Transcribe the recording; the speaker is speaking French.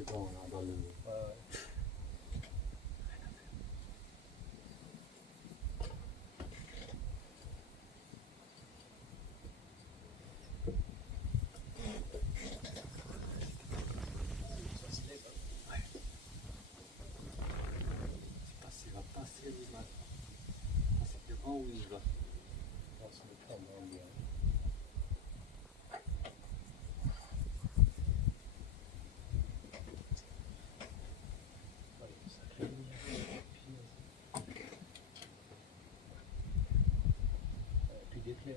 dépend là, dans le. Il va passer le matin. C'est grand où il va. Ça me prend bien. Puis des clés.